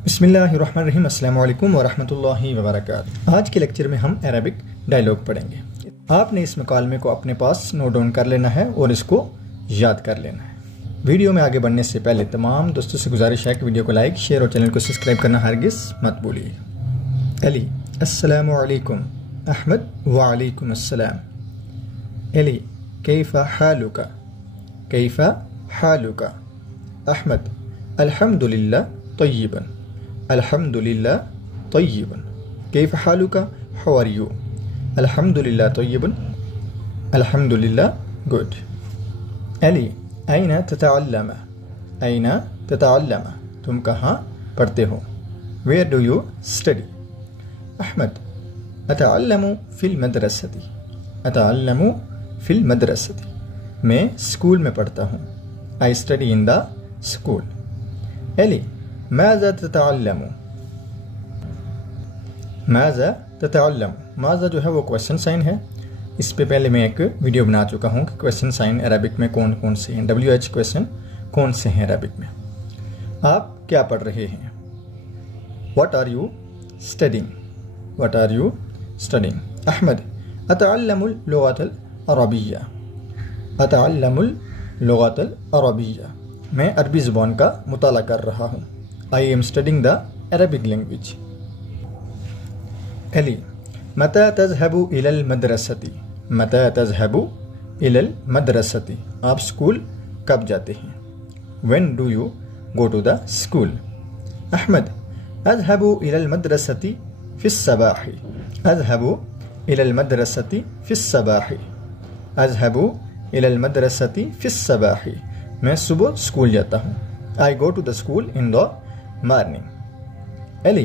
बिस्मिल्लाहिर्रहमानिर्रहीम अस्सलाम वालेकुम वरहमतुल्लाहि वबरकातुहू। आज के लेक्चर में हम अरबिक डायलॉग पढ़ेंगे। आपने इस मुकालमे को अपने पास नोट डाउन कर लेना है और इसको याद कर लेना है। वीडियो में आगे बढ़ने से पहले तमाम दोस्तों से गुजारिश है कि वीडियो को लाइक, शेयर और चैनल को सब्सक्राइब करना हरगिज़ मत भूलिए। अली अस्सलामु अलैकुम। अहमद वालेकुम अस्सलाम। अली कैफा हालुका। कैफा हालुका। अहमद अल्हम्दुलिल्लाह तय्यिबन। अल्हम्दुलिल्लाह तय्यिबन। कैफ हालुका, हाउ आर यू? अल्हम्दुलिल्लाह तय्यिबन। अल्हम्दुलिल्लाह गुड। अली ऐना ततअल्लम। ऐना ततअल्लम, तुम कहाँ पढ़ते हो? Where do you study? Ahmad अतअल्लमु फिल मदरसती। अतअल्लमु फिल मदरसती, मैं स्कूल में पढ़ता हूँ। I study in the school. Ali माज़ा ततअल्लमु। माज़ा ततअल्लमु, माज़ा जो है वो क्वेश्चन साइन है। इस पे पहले मैं एक वीडियो बना चुका हूँ कि क्वेश्चन साइन अरबिक में कौन कौन से हैं, WH क्वेश्चन कौन से हैं अरबिक में। आप क्या पढ़ रहे हैं? What are you studying? What are you studying? Ahmad अतअल्लमुल लुगतल अरबिय्या। अतअल्लमुल लुगतल अरबिय्या, मैं अरबी ज़ुबान का मुताला कर रहा हूँ। I am studying the Arabic language. Ali मता तज़हबु इलल मदरसती। मता तज़हबु इलल मदरसती, आप स्कूल कब जाते हैं? When do you go to the school? Ahmad अज़हबु इलल मदरसती फिस सबाही। अज़हबु इलल मदरसती फिस सबाही। अज़हबु इलल मदरसती फिस सबाही, मैं सुबह स्कूल जाता हूँ। I go to the school in the morning. Ali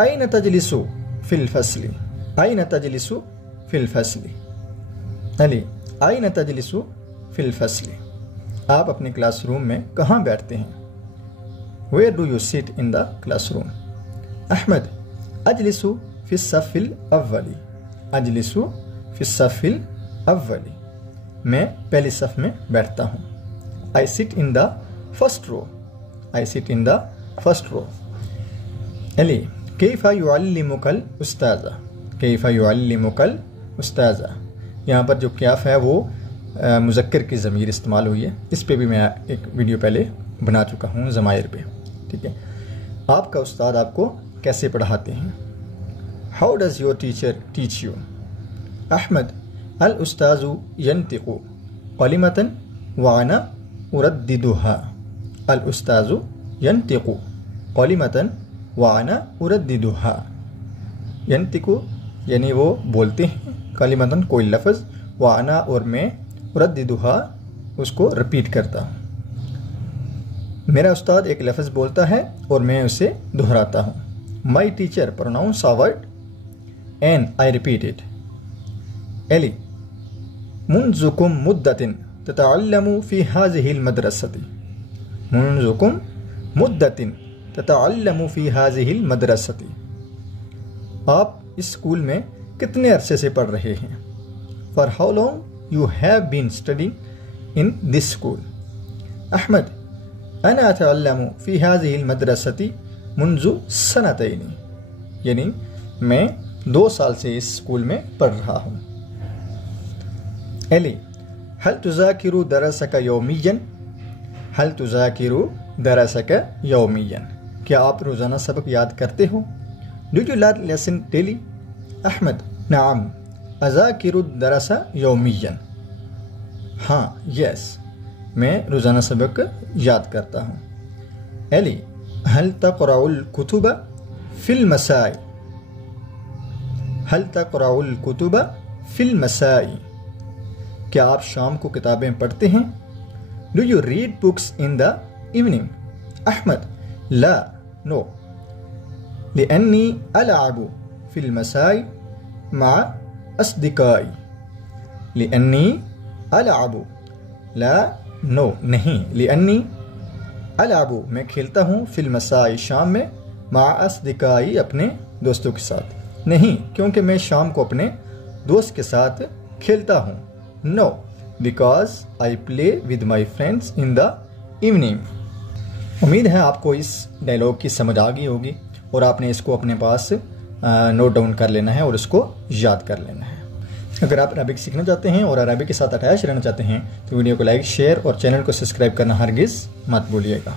ऐन तजलिसु फिल फस्ली। ऐन तजलिसु फिल फस्ली। अली ऐन तजलिसु फिल फस्ली, आप अपने क्लासरूम में कहाँ बैठते हैं? Where do you sit in the classroom? Ahmad अजलिसु फिस सफ़िल अव्वली। अजलिसु फिस सफ़िल अव्वली, मैं पहली सफ़ में बैठता हूँ। I sit in the first row. I sit in the first row. Ali कैफ़ा युअल्लिमुकल उस्ताज़ा। कैफ़ा युअल्लिमुकल उस्ताज़ा, यहाँ पर जो क्याफ है वो मुज़क्कर की ज़मीर इस्तेमाल हुई है। इस पे भी मैं एक वीडियो पहले बना चुका हूँ ज़मायर पे। ठीक है, आपका उस्ताद आपको कैसे पढ़ाते हैं? How does your teacher teach you? Ahmad अल उस्ताज़ु यंतिक़ु कलिमतन व अना उरद्दिदुहा। अल उस्ताज़ु यंतिक़ु कलिमतन व अना उरद्दिदुहा। यंतिक़ु यानी वो बोलते हैं, कलिमतन कोई लफ्ज़, व अना और मैं, उरद्दिदुहा उसको रिपीट करता हूँ। मेरा उस्ताद एक लफ्ज़ बोलता है और मैं उसे दोहराता हूँ। My teacher pronounce a word and I repeat it. Ali मुंज़ुकुम मुद्दतिन ततअल्लमु फी हाज़िहिल मदरसती। मुंज़ुकुम मुद्दतिन ततअल्लमु फी हाज़िहिल मदरसती, आप इस स्कूल में कितने अरसे से पढ़ रहे हैं? For how long you have been studying in this school? Ahmad अना अतअल्लमु फी हाज़िहिल मदरसती मुंज़ु सनतैनी, यानी मैं 2 साल से इस स्कूल में पढ़ रहा हूँ। अली हल तुज़ाकिरु दरसका यौमियन। हल तुज़ाकिरु दरसका यौमियन, क्या आप रोज़ाना सबक याद करते हो? Do you learn lesson daily? Ahmad नाम अज़ाकिरु दरसा यौमियन। हाँ, यस, मैं रोज़ाना सबक याद करता हूँ। अली हल तक़रउल कुतुबा फिल मसाई। हल तक़रउल कुतुबा फिल मसाई, क्या आप शाम को किताबें पढ़ते हैं? Do you read books in the evening? Ahmad ला, नो, लिअन्नी अलअबु फिल मसाई मा अस्दिकाई। लिअन्नी अलअबु, ला, नो, नहीं, लिअन्नी अलअबु, मैं खेलता हूँ, फिल मसाई, शाम में, मा अस्दिकाई, अपने दोस्तों के साथ, नहीं क्योंकि मैं शाम को अपने दोस्त के साथ खेलता हूँ। No because I play with my friends in the evening. امید ہے آپ کو اس ڈائلاگ کی سمجھ آ گئی ہوگی اور آپ نے اس کو اپنے پاس نوٹ ڈاؤن کر لینا ہے اور اس کو یاد کر لینا ہے۔ اگر آپ عربک سیکھنا چاہتے ہیں اور عربک کے ساتھ اٹیچ رہنا چاہتے ہیں تو ویڈیو کو لائک، شیئر اور چینل کو سبسکرائب کرنا ہرگز مت بھولیے گا۔